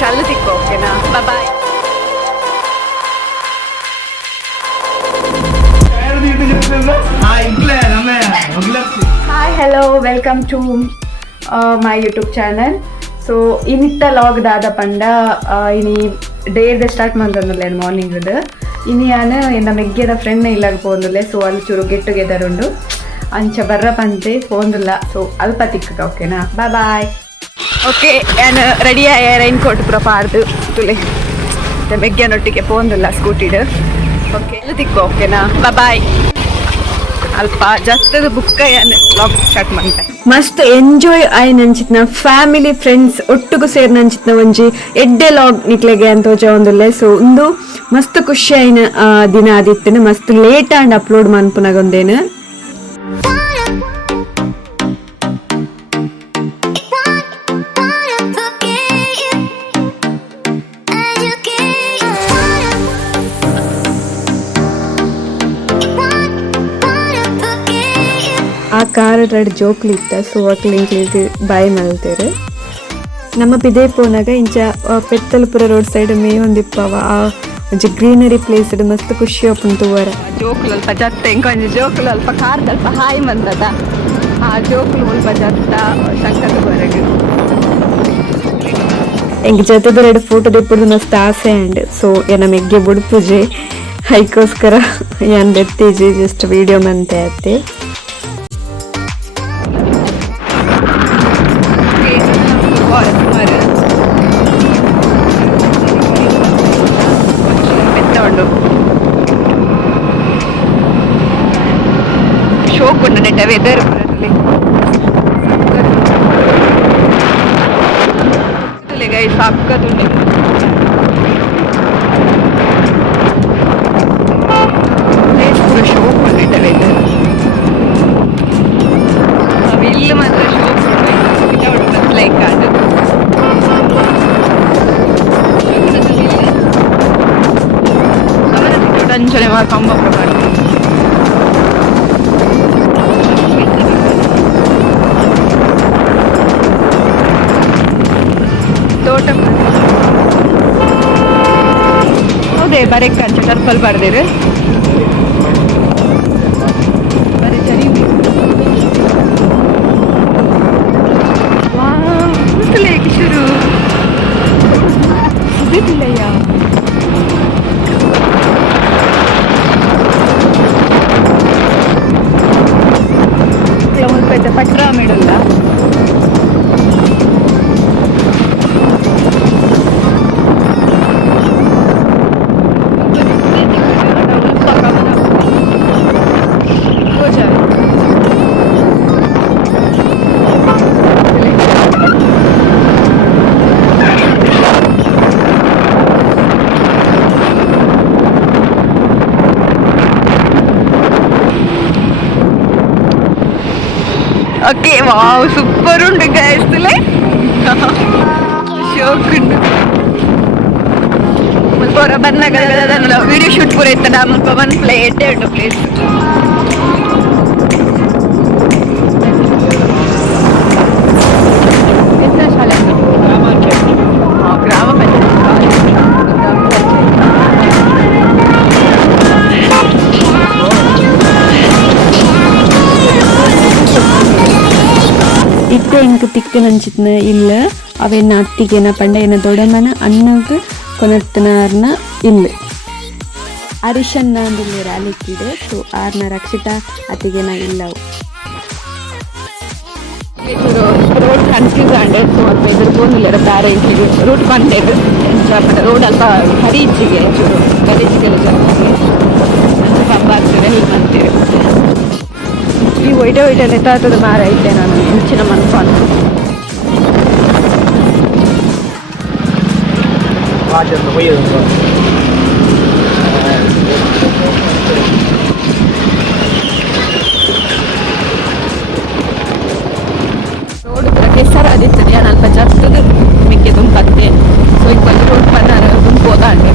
Next ಅಲ್ಲಿ ಸಿಕ್ಕೋ, ಓಕೆನಾ? Bye. Hi hello, welcome to my YouTube channel. So ಇನ್ನಿತ್ತ ಲಾಗ್ ದಾದ ಪಂಡ ಇನಿ ಡೇದ ಸ್ಟಾರ್ಟ್ ಮಾಡ್ದೊಂದುಲ್ಲೆ ಮಾರ್ನಿಂಗ್ದು. ಇನಿ ನಾನು ಎನ್ನ ಮೆಗ್ಗೆದ ಫ್ರೆಂಡ್ ಇಲ್ಲಾಗ ಪೋಂದುಲ್ಲೆ. ಸೊ ಅಲ್ಲಿ ಚೂರು ಗೆಟ್ ಟುಗೆದರ್ ಉಂಡು ಅಂಚ ಬರ್ರ ಪಂತೆ ಪೋಂದುಲ್ಲ. ಸೊ ಅಲ್ಪ ತಿಕ್ಕ, ಓಕೆನಾ? ಬಾಯ್. ಓಕೆ, ನಾನು ರೆಡಿ ಆಯ ರೈನ್ ಕೋಟ್ ಪೂರ ಪಾಡ್ದು ತುಲೆ ಮೆಗ್ಗೆನೊಟ್ಟಿಗೆ ಪೋಂದುಲ್ಲ ಸ್ಕೂಟಿಡ್. ಓಕೆ, ಎಲ್ಲ ತಿಕ್ಕೋ, ಓಕೆನಾ? ಬಾಯ್. ಅಲ್ಪ ಜಸ್ತದ ಬುಕ್ಕ ಲಾಗ್ ಸ್ಟಾರ್ಟ್ ಮಾಡ್ತೆ. ಮಸ್ತ್ ಎಂಜಾಯ್ ಆಯ್ ನಂಚಿತ್ನ ಫ್ಯಾಮಿಲಿ ಫ್ರೆಂಡ್ಸ್ ಒಟ್ಟಿಗೂ ಸೇರಿ ನಂಚಿತ್ನ ಒಂಜಿ ಎಡ್ಡೆ ಲಾಗ್ ನಿಕ್ಲೆಗೆ ಅಂತ ಒಂದುಲ್ಲೆ. ಸೊ ಒಂದು ಮಸ್ತ್ ಖುಷಿ ಆಯ್ನ ದಿನ ಆದಿತ್ತೇನೆ. ಮಸ್ತ್ ಲೇಟ್ ಆಂಡ್ ಅಪ್ಲೋಡ್ ಮನ್ಪುನಾಗೊಂದೇನು. ಆ ಕಾರ್ ಎರಡು ಜೋಕ್ಲಿ ಇತ್ತ. ಸೊ ಅಕ್ಲಿಂಕ್ಲಿಗೆ ಬಾಯ್ ಮಲ್ತೇರು. ನಮ್ಮ ಪಿದೇ ಪೋನಾಗ ಇಂಚ ಪೆತ್ತಲ್ಪುರ ರೋಡ್ ಸೈಡ್ ಮೇ ಒಂದಿಪ್ಪವ ಆ ಒಂಚ ಗ್ರೀನರಿ ಪ್ಲೇಸ್ ಮಸ್ತ್ ಖುಷಿ ಆಪುಂಡು ತೂವರ. ಜೋಕುಲು ಅಲ್ಪ ಜತ್ತ ಇಂಕೊಂಜ ಜೋಕುಲು ಅಲ್ಪ ಕಾರ್ದ ಅಲ್ಪ ಹಾಯ್ ಮಂದದ ಆ ಜೋಕುಲು ಸ್ವಲ್ಪ ಜತ್ತ ಶಂಕದ ಹೊರಗೆ ಎಂಗೆ ಜೊತೆದ ಎರಡು ಫೋಟೋ ದಿಪ್ಪುದು ಮಸ್ತ್ ಆಸೆ ಅಂಡ್. ಸೊ ಏನ ಮೆಗ್ಗೆ ಬುಡ್ಪುಜೆ ಹೈಕೋಸ್ಕರ ಯಾನ್ ಬೆತ್ತೀಜಿ ಜಸ್ಟ್ ವಿಡಿಯೋ ಮಂತೆ ಅತ್ತೆ. ಶೋಕುಂಡು ನೆಟ್ಟ ವೆದರ್ ಗೈಸ್ ಸಕ್ಕತ್ತುಂಡು. ಶೋಕುಂಡು ನೆಟ್ಟ ವೆದರ್ ಇಲ್ಲಿ ಮಾತ್ರ ಶೋಕುಂಡು ಲೈಕ್ ಅದು ಅಂಚನೆ ಕಂಬ ಪ್ರಕಾರ ತೋಟ ಹೌದೇ ಬರೆಕ್ ಅಂಚ ಟರ್ಪಲ್ ಬರ್ದೇರು ಬರೀ ಚರಿ ವಾಲೇಕ್ ಶುರು ಇದಿಲ್ಲಯ್ಯ. ಮುಲ್ಪೈತೆ ಪಟ್ರ ಮಿಡಲ್ಲ ಓಕೆ. ವಾವ್, ಸೂಪರ್ ಉಂಟು ಗಾಯಸ್ತಲೆ ಶೋಕುಂಡು. ಮುಲ್ಪ ಬಂದಾಗ ವಿಡಿಯೋ ಶೂಟ್ ಪೂರ ಇತ್ತದ ಮುಲ್ಪ ಒಂದು ಪ್ಲೇಟೇ ಉಂಟು ಪ್ಲೇಸ್. ಎಂತ ಶಾಲೆ? ಗ್ರಾಮ ಪಂಚಾಯತ್. ಇತ್ತೆ ಇಂಕ ತಿಕ್ಕ ನಂಚಿತ್ನ ಇಲ್ಲ ಅವೇನ ಅತ್ತಿಗೆನ ಪಂಡ ಏನ ದೊಡಮನ ಅನ್ನಗ ಕೊನತ್ತನಾರ್ನ ಇಲ್ಲ ಅರಿಶನ್ನ ಅಂದಿಲ್ಲ ರಾಲಿಕ್ಕಿದೆ. ಸೊ ಆರ್ನ ರಕ್ಷಿತಾ ಅತ್ತಿಗೆನ ಇಲ್ಲವು ರೋಡ್ ಕನ್ಫ್ಯೂಸ್ ಅಂಡೆಡ್. ಸೊ ಅಲ್ಪ ಎದುರು ಬೋಂದಿಲ್ಲ ದಾರೆ ಇಂಚಿಗೆ ರೂಟ್ ಬಂದೆಡ್ ರೋಡ್ ಅಲ್ಪ ಹರಿ ಇಚ್ಚಿಗೆ ಚೂರು ಗಲೀಜಿಗೆಲ್ಲ ಜಾಸ್ತಿ ಪಂಬ ಆಗ್ತದೆ ಹೀಗೆ ಅಂತೀವಿ. ಈ ಒಯ್ಡೆ ಒಯ್ಡೆ ನೆತಾತದ ಮಾರ ಐತೆ ನಾನು ಇಂಚಿನ ಮನ್ಪಾನು ರೋಡ್ ಕೆಸರಾದಿತ್ತು ನಾನು ಅಲ್ಪ ಜಾಸ್ತದ ಮಿಕ್ಕೆ ತುಂಬತ್ತೆ. ಸೊ ಈಗ ಬಂದು ರೋಡ್ ಪನ್ನಾರ ತುಂಬೋದ ಅಂಡೆ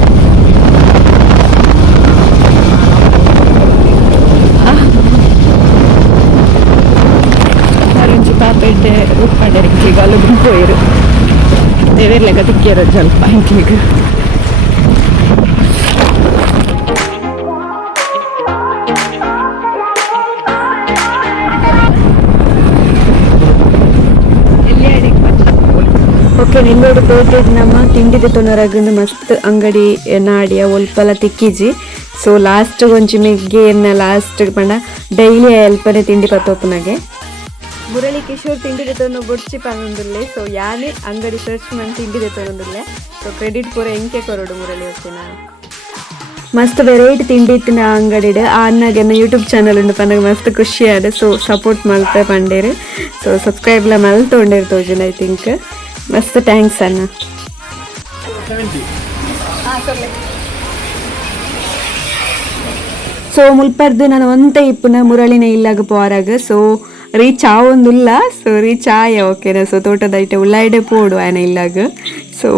ಪಾಪೆಡ್ಡೆ ರೂಟ್ ಪಂಡರಿಗೆ ಈಗ ಅಲ್ಲಿ ಗುಂಪು ಇರು ದೇವೇರ್ಲೆಗ ತಿಕ್ಕಿರೋ ಸ್ವಲ್ಪ ಇಂಕ್ಲಿಗೆ ಓಕೆ ನಿಂಗೋಡು ಪೇಟೆಡ್ ನಮ್ಮ ತಿಂಡಿದ ತೊನರಾಗಂದು ಮಸ್ತ್ ಅಂಗಡಿ ನಾಡಿಯ ಒಲ್ಪಲ ತಿಕ್ಕಿಜಿ ಸೊ ಲಾಸ್ಟ್ ಒಂಚಿ ಮೆಗ್ಗೆ ಎನ್ನ ಲಾಸ್ಟ್ ಪಂಡ ಡೈಲಿ ಅಲ್ಪನೆ ತಿಂಡಿ ಪತ್ತೋಪುನಗೆ ಮುರಳಿ ಕಿಶೋರ್ ತಿಂಡಿ ತೊಂದು ಬೊಡ್ಚಿ ಪಾನೊಂದುಲ್ಲೆ ಸೊ ಯಾನೇ ಅಂಗಡಿ ಸರ್ಚ್ ಮಾಡಿ ತಿಂಡಿ ತೊಂದುಲ್ಲೆ ಸೊ ಕ್ರೆಡಿಟ್ ಪೂರ ಎಂಕೆ ಕೊರಡು ಮುರಳಿ ಹೊತ್ತಿನ ಮಸ್ತ್ ವೆರೈಟಿ ತಿಂಡಿ ಇತ್ತಿನ ಅಂಗಡಿಡ್ ಆ ಅಣ್ಣಗೆ ಯೂಟ್ಯೂಬ್ ಚಾನಲ್ ಉಂಡು ಪಂದಾಗ ಮಸ್ತ್ ಖುಷಿ ಆಡ್ ಸೊ ಸಪೋರ್ಟ್ ಮಲ್ತೆ ಪಂಡೇರು ಸೊ ಸಬ್ಸ್ಕ್ರೈಬ್ಲ ಮಲ್ತೊಂಡೇರು ತೋಜುನ ಐ ಥಿಂಕ್ ಮಸ್ತ್ ಥ್ಯಾಂಕ್ಸ್ ಅಣ್ಣ ಸೊ ಮುಲ್ಪರ್ದು ನಾನು ಒಂತೆ ಇಪ್ಪುನ ಮುರಳಿನ ಇಲ್ಲಾಗ ಪೋರಾಗ ಸೊ ರೀಚ್ ಆವೊಂದುಲ್ಲ ಸೊ ರೀಚ್ ಆಯ ಓಕೆನಾ ಸೊ ತೋಟದ ಐಟೆ ಉಳ್ಳಾಯ್ಡೆ ಪೋಡು ಆಯನ ಇಲ್ಲಾಗ ಸೊ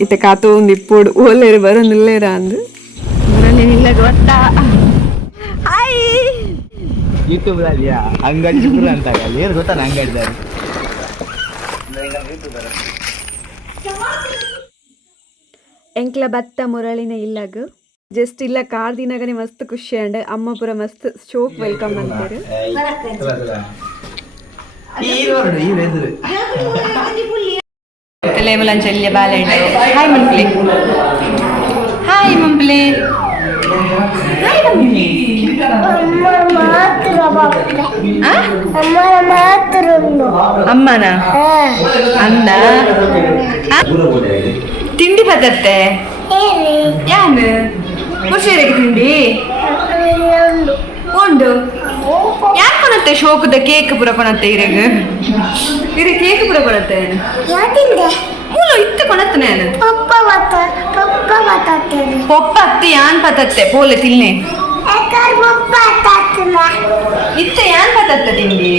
ಇತ್ತೆ ಕಾತು ಒಂದು ಇಪ್ಪೋಡು ಓಲೇರು ಬರೋಂದುಲ್ಲೇರ ಅಂದು ಮುರಳಿನ ಇಲ್ಲಾಗ ಒಟ್ಟ ಹಾಯ್ ಯೂಟ್ಯೂಬ್ ಅಂಗಡಿ ಅಂತ ಏನು ಗೊತ್ತಾ ಅಂಗಡಿ ಎಂಕ್ಲ ಬತ್ತ ಮುರಳಿನ ಇಲ್ಲಾಗ ಜಸ್ಟ್ ಇಲ್ಲ ಕಾರ್ ದಿನಗನೆ ಮಸ್ತ್ ಖುಷಿ ಅಂಡ್ ಅಮ್ಮ ಪುರ ಮಸ್ತ್ ಶೋಕ್ ವೆಲ್ಕಮ್ ಅಂತಾರೆ ಮುಲಂಚಲ್ಯ ಬಾಲೆಂಡು ಹಾಯ್ ಮಂಪ್ಲಿ ಹಾಯ್ ಮಂಪ್ಲಿ ಅಮ್ಮನ ಅಂದ ತಿಂಡಿ ಬದತ್ತೆ ಯಾನು ಖುಷಿಯಾಗಿ ತಿಂಡಿ ಉಂಡು ಯಾಕೆ ಕೊನತ್ತೆ ಶೋಕದ ಕೇಕ್ ಪುರ ಕೊನತ್ತೆ ಇರೆಗ ಇರೆ ಕೇಕ್ ಪುರ ಕೊನತ್ತೆ ಮೂಲ ಇತ್ತು ಕೊನತ್ತೆ ನಾನು ಪೊಪ್ಪ ಅತ್ತಿ ಯಾನ್ ಪತತ್ತೆ ಪೋಲೆ ತಿನ್ನೆ ಇತ್ತೆ ಯಾನ್ ಪತತ್ತೆ ತಿಂಡಿ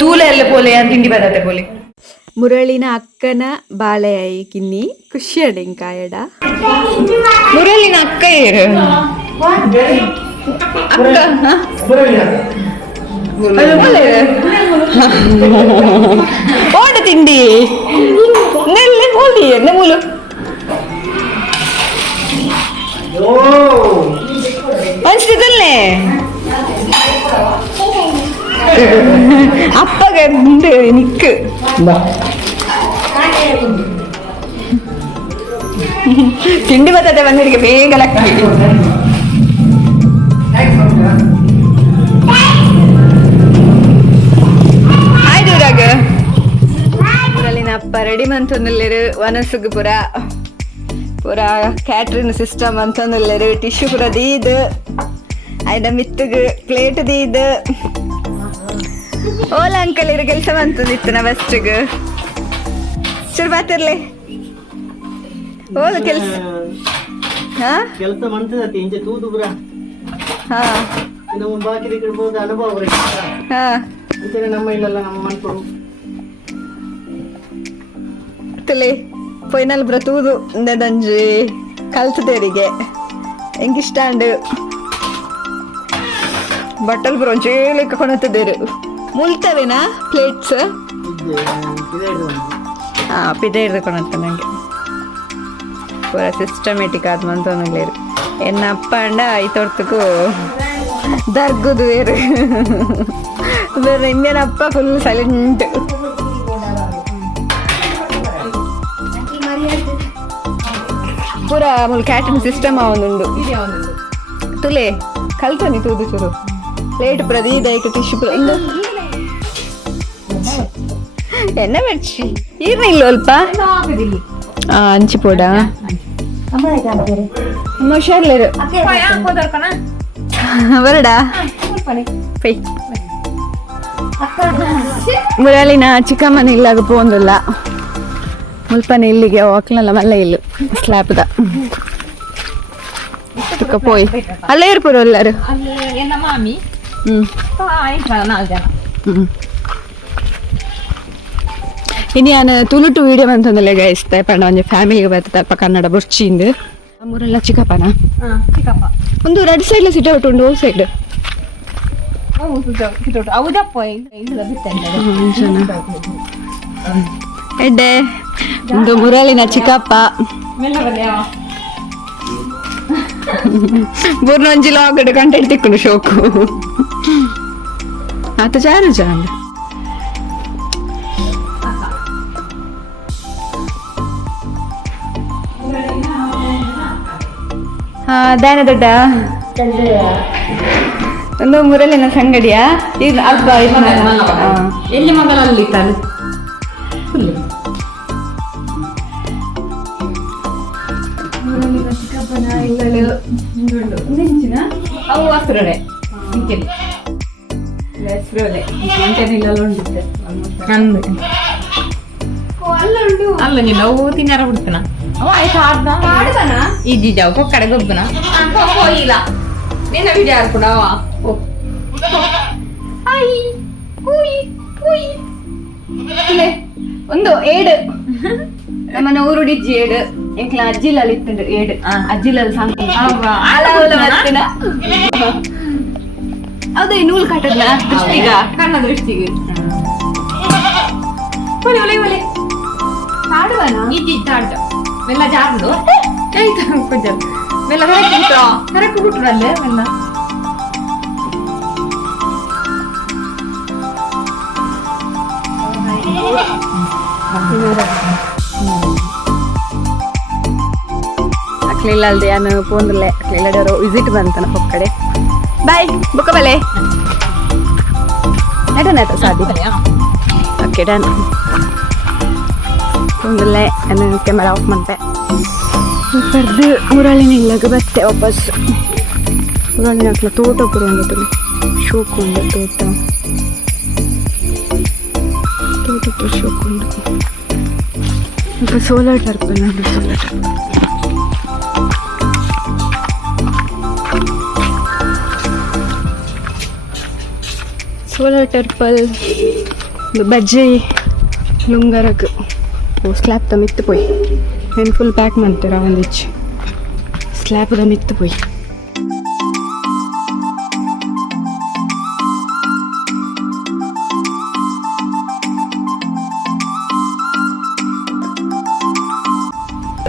ತೂಲೆ ಎಲ್ಲ ಪೋಲೆ ಯಾನ್ ತಿಂಡಿ ಬದತ್ತೆ ಪೋಲೆ ಮುರಳಿನ ಅಕ್ಕನ ಬಾಳೆಯಾಯಿ ಕಿನ್ನಿ ಖುಷಿ ಅಡೆಂಕಾಯಡ ಮುರಳಿನ ಅಕ್ಕ ಏರು ಓಡ ತಿಂಡಿ ನೆಲ್ಲೆ ಹೋಗಿ ಮೂಲು ಮನ್ಸಿದಲ್ಲೇ ಅಪ್ಪಗೆ ಮುಂದೆ ನಿಕ್ಕು ತಿಂಡಿ ಬರ್ತದೆ ಬಂದರಿಗೆ ಬೇಗ ಲಕ್ಕಿ ಆಯ್ತು ಊರಾಗ ಊರಲ್ಲಿನ ಅಪ್ಪ ರೆಡಿ ಮಂತೊಂದಿಲ್ಲೇರು ವನಸುಗ್ ಪುರ ಪೂರ ಕ್ಯಾಟ್ರಿನ್ ಸಿಸ್ಟಮ್ ಅಂತಂದಿಲ್ಲೇರು ಟಿಶ್ಯೂ ಪುರ ದೀದು ಆಯ್ದ ಮಿತ್ತಗ್ ಪ್ಲೇಟ್ ದೀದು ಓಲ ಅಂಕಲ್ ಇರೋ ಕೆಲಸ ಬಂತಂದಿತ್ತು ನಾ ಫಸ್ಟಿಗ್ ಶುರು ಬಾತಿರ್ಲಿ ಓಲ ಕೆಲಸ ಹಾ ಕೆಲಸ ಮಾಡ್ತದತಿ ಇಂಚೆ ತೂದು ಪುರ ಹಾ ನಮ್ಮ ಬಾಕಿ ಇರ್ಬೋದು ಅನುಭವ ಹಾ ಅಂತಾರೆ ನಮ್ಮ ಇಲ್ಲೆಲ್ಲ ನಮ್ಮ ಮಾಡ್ಕೊಡು ತಲೆ ಫೈನಲ್ ಪುರ ತೂದು ದಂಜಿ ಕಲ್ತದೇರಿಗೆ ಹೆಂಗಿಷ್ಟ ಅಂಡ್ ಬಟ್ಟಲ್ ಪುರ ಒಂಚೇಲಿಕ್ಕೆ ಕೊಣತಿದ್ದೇರು ಮುಲ್ತವೇನಾ ಪ್ಲೇಟ್ಸ್ ಹಾಂ ಪಿದೆ ಹಿಡ್ದು ಕೊಣತ್ತೆ ನನಗೆ ಪೂರ ಸಿಸ್ಟಮೆಟಿಕ್ ಆದ ಮಂತೊಂದಿಲ್ಲೇರು ಎನ್ನ ಅಪ್ಪ ಅಂಡ ಐತೊಡ್ತಕ್ಕೂ ದರ್ಗುದು ಬೇರು ಬೇರೆ ಇಂದಿನ ಅಪ್ಪ ಫುಲ್ ಸೈಲೆಂಟ್ ಪೂರ ಮುಲ್ ಕ್ಯಾಟರಿಂಗ್ ಸಿಸ್ಟಮ್ ಅವನುಂಡು ತುಲೆ ಕಲ್ತನಿ ತೂದು ಚೂರು ಪ್ಲೇಟ್ ಪುರ ದೀದೈಕ್ ಟಿಶ್ಯೂ ಪುರ ಎನ್ನ ಮೆಡ್ಚಿ ಈರ್ನ ಇಲ್ಲ ಅಲ್ಪ ಅಂಚಿ ಪೋಡ ಅಮ್ಮ ಹುಷಾರ್ಲೇರು ಬರಡಾ ಪೈ ಮುರಳಿನ ಚಿಕ್ಕಮ್ಮನ ಇಲ್ಲಾಗ ಪೋಂದಿಲ್ಲ ಮುಲ್ಪನೆ ಇಲ್ಲಿಗೆ ಹೋಗ್ಲಲ್ಲ ಮಲ್ಲ ಇಲ್ಲು ಸ್ಲಾಬ್ದ ಪೋಯ್ ಅಲ್ಲೇ ಇರ್ಪುರ ಎಲ್ಲರೂ ಇನ್ನು ನಾನು ತುಳುಟು ವಿಡಿಯೋ ಅಂತಂದಲ್ಲ ಗಾಯಿಸ್ತಾ ಪಂಡ ಒಂಜಿ ಫ್ಯಾಮಿಲಿಗೆ ಬರ್ತದೆ ಅಲ್ಪ ಕನ್ನಡ ಬುರ್ಚಿಂದು ಮೂರೆಲ್ಲ ಚಿಕ್ಕಪ್ಪನ ಒಂದು ಎರಡು ಸೈಡ್ಲ ಸಿಟ್ ಔಟ್ ಉಂಡು ಸೈಡ್ ಎಡ್ಡೆ ಒಂದು ಮುರಳಿನ ಚಿಕ್ಕಪ್ಪ ಬೂರ್ನೊಂಜಿ ಲಾಗಡ್ ಕಂಟೆಂಟ್ ತಿಕ್ಕುಂಡು ಶೋಕು ಆತ ಚಾರು ಚಾಂದ್ ದಾನ ದೊಡ್ಡ ಒಂದು ಮುರಳಿನ ಸಂಗಡಿಯಾ ಈಗ ಅಲ್ಪ ಎಲ್ಲಿ ಮಗಳಲ್ಲಿ ತಾನು ಅವು ಹಸ್ರಡೆ ಅಲ್ಲ ನೀನು ಅವು ತಿನ್ನಾರ ಬಿಡ್ತಾನ ಇದ್ದಿದ್ದಾವ ಕೊಕ್ಕಡೆ ಗೊಬ್ಬನ ಇಲ್ಲ ನಿನ್ನ ವಿಡಿಯೋ ಹಾಡ್ಕೊಡ ಒಂದು ಏಡು ನಮ್ಮನ ಊರುಡಿಜ್ಜಿ ಏಡು ಎಂಕ್ಲ ಅಜ್ಜಿಲಲ್ಲಿ ಇತ್ತುಂಡು ಏಡು ಅಜ್ಜಿಲಲ್ಲಿ ಹೌದು ಈ ನೂಲ್ ಕಟ್ಟದ್ನ ದೃಷ್ಟಿಗ ಕಣ್ಣ ದೃಷ್ಟಿಗೆ ಹಾಡುವನ ಇದ್ದಿದ್ದಾಟ ಮೆಲ್ಲ ಜಾರ್ದು ಆಯ್ತಾ ಕೊಂಚ ಮೆಲ್ಲ ಕರಕು ಬಿಟ್ರಲ್ಲೇ ಮೆಲ್ಲ ಅಕ್ಲಿಲ್ಲ ಅಲ್ದೆ ನಾನು ಫೋನಲ್ಲೇ ಅಕ್ಲಿಲ್ಲಡವರು ವಿಸಿಟ್ ಬಂತನ ಹೊಕ್ಕಡೆ ಬಾಯ್ ಬುಕ್ಕ ಬಲೆ ನಟನಾಯ್ತು ಸಾಧಿ ಓಕೆ ಡನ್ ಫೋನಲ್ಲೇ ನಾನು ಕ್ಯಾಮರಾ ಆಫ್ ಮಾಡ್ತೆ ಬರ್ದು ಮುರಳಿನ ಇಲ್ಲಾಗ ಬತ್ತೆ ವಾಪಸ್ ಮುರಳಿನ ಅಕ್ಲ ತೋಟ ಪುರ ಒಂದಿಟ್ಟು ಶೋಕು ಒಂದು ತೋಟ ಪುರ ಶೋಕು ಒಂದು ಸೋಲಾರ್ ಟರ್ಪ್ ನಾನು ಸೋಲಾರ್ ಟರ್ಪ್ ಸೋಲಾರ್ ಟರ್ಪಲ್ ಬಜ್ಜಿ ಲುಂಗರಕ್ ಸ್ಲ್ಯಾಬ್ ದ ಮಿತ್ತು ಪೋಯ್ నేను ఫుల్ ప్యాక్ మంతే రావందిచ్చి స్లాబ్ ద మిత్తు పోయి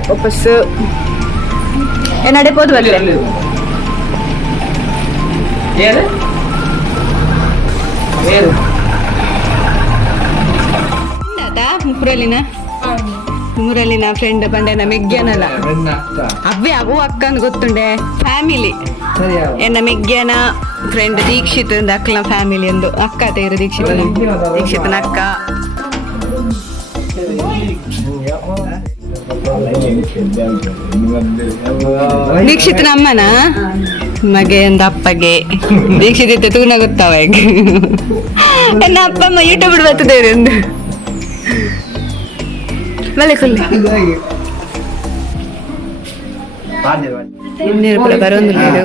ವಾಪಸ್ ಏನಾಡೆ ಪೋದು ಬರ್ಲೆ ಏನು ಏನು ಮುರಳಿನ ಫ್ರೆಂಡ್ ಬಂಡೆ ಮೆಗ್ಗ್ಯಾನಲ್ಲ ಅವ್ವೆ ಅವು ಅಕ್ಕಂದು ಗೊತ್ತುಂಡೆ ಫ್ಯಾಮಿಲಿ ಎನ್ನ ಮೆಗ್ಗ್ಯಾನ ಫ್ರೆಂಡ್ ದೀಕ್ಷಿತ್ ಅಕ್ಕನ ಫ್ಯಾಮಿಲಿ ಒಂದು ಅಕ್ಕ ತೇರು ದೀಕ್ಷಿತನ ಅಕ್ಕ ದೀಕ್ಷಿತನ ಅಮ್ಮನ ಮಗೆ ಒಂದು ಅಪ್ಪಗೆ ದೀಕ್ಷಿತ್ ಇತ್ತು ತೂನ ಗೊತ್ತಾವ ಈಗ ಎನ್ನ ಅಪ್ಪ ಅಮ್ಮ ಯೂಟ್ಯೂಬ್ ಬರ್ತದೆ ಒಂದು ಮಳೆ ಕೊಲ್ಲಿ ಇನ್ನೇನು ಬರೋದು ನೀರು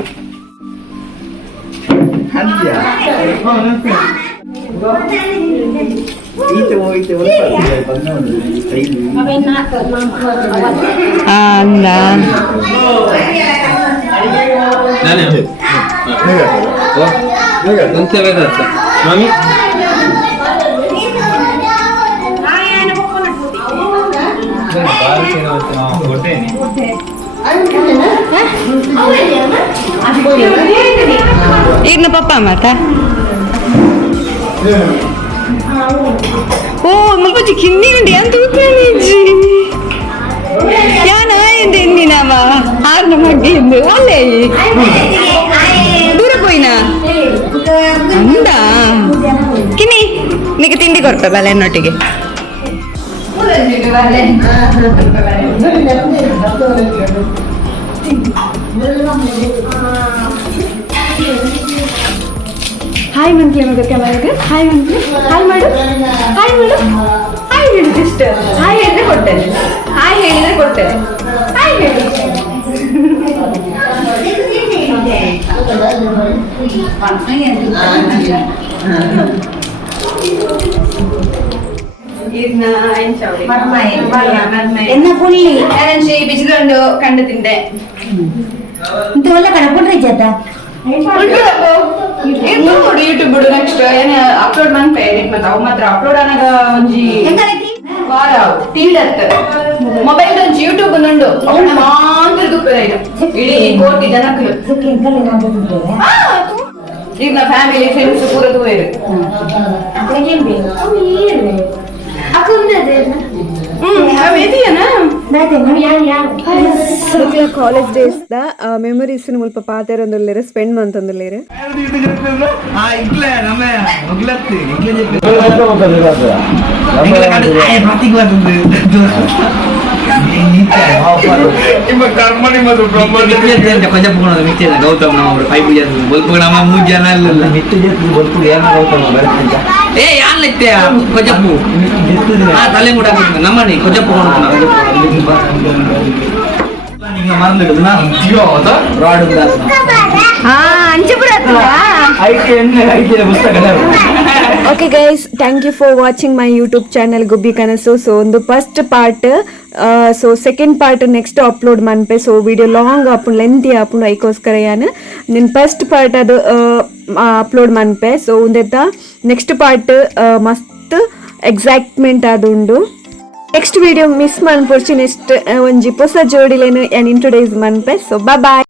ಅಂದ ಮಮ್ಮಿ ಈಗ ಪಪ್ಪ ಮಾತಾ ಓ ಮುಲ್ಪಚ್ಚಿ ಕಿನ್ನಿ ಉಂಡಿ ಅಂತ ಉಜ್ಜಿ ಯಾನ ಎಂದಿನವ ಆರ್ನ ಮಗ್ಗಿ ಎಂದು ಅಲ್ಲೇ ದೂರ ಪೋಯಿನ ಅಂದ ಕಿನ್ನಿ ನಿಗೆ ತಿಂಡಿ ಕೊಡ್ತ ಬಲೆ ನೊಟ್ಟಿಗೆ ಹಾಯ್ ಮಂತ್ಲಿ ಮಗ ಕ್ಯಾಮರಾಗೆ ಹಾಯ್ ಮಂತ್ಲಿ ಹಾಯ್ ಮಾಡು ಹಾಯ್ ಮಾಡು ಹಾಯ್ ಹೇಳು ಜಸ್ಟ್ ಹಾಯ್ ಹೇಳಿದ್ರೆ ಕೊಡ್ತೇನೆ ಹಾಯ್ ಹೇಳಿದ್ರೆ ಕೊಡ್ತೇನೆ ಹಾಯ್ ಹೇಳಿ ಬಿಚ್ಕೊಂಡು ಕಂಡು ತಿಂದೆ ಒಳ್ಳೆ ಕಡೆ ಕೊಟ್ರಿ ಜತ ಯೂಟ್ಯೂಬ್ ಬಿಡು ನೆಕ್ಸ್ಟ್ ಏನ ಅಪ್ಲೋಡ್ ಮಾಡ್ಪೆ ಎಡಿಟ್ ಮತ್ತೆ ಅವ್ ಮಾತ್ರ ಅಪ್ಲೋಡ್ ಅನ್ನಾಗ ಒಂಜಿ ವಾರ ತೀಡತ್ ಮೊಬೈಲ್ ಒಂಜಿ ಯೂಟ್ಯೂಬ್ ಉಂಡು ಅವನ ಮಾತ್ರ ದುಪ್ಪದ ಇಡೀ ಕೋಟಿ ಜನಕ್ಕೆ ಈಗ ನಾ ಫ್ಯಾಮಿಲಿ ಫ್ರೆಂಡ್ಸ್ ಪೂರ ದೂರ ಇರುತ್ತೆ ಕಾಲೇಜ್ ಡೇಸ್ ದ ಮೆಮೊರೀಸ್ ಮುಲ್ಪ ಪಾತೆರೊಂದುಲ್ಲೆರ್ ಸ್ಪೆಂಡ್ ಮಂತೊಂದುಲ್ಲೆರ್ ಗೌತಮ್ ತಲೆ ಕೂಡ ನಮ್ಮನೆ ಕೊಜಪ್ಪು okay guys thank you for watching my YouTube channel Gubbi Kanasu so ಒಂದು first part so second part next upload ಮನ್ಪೆ ಸೊ ವಿಡಿಯೋ ಲಾಂಗ್ ಆಪುಂಡು ಲೆಂತಿ ಆಪುಂಡು ಐಕೋಸ್ಕರ ಯಾನು ನಿನ್ ಫಸ್ಟ್ ಪಾರ್ಟ್ ಅದು ಅಪ್ಲೋಡ್ ಮನ್ಪೆ ಸೊ ಉಂದೆತ್ತ ನೆಕ್ಸ್ಟ್ ಪಾರ್ಟ್ ಮಸ್ತ್ ಎಕ್ಸೈಟ್ಮೆಂಟ್ ಆದುಂಡು ನೆಕ್ಸ್ಟ್ ವಿಡಿಯೋ ಮಿಸ್ ಮನ್ಪೊರ್ಚಿ ನೆಕ್ಸ್ಟ್ ಒಂಜಿ ಹೊಸ ಜೋಡಿಲೇನು ಇಂಟ್ರೊಡ್ಯೂಸ್ ಮನ್ಪೆ ಸೊ ಬಾಯ್.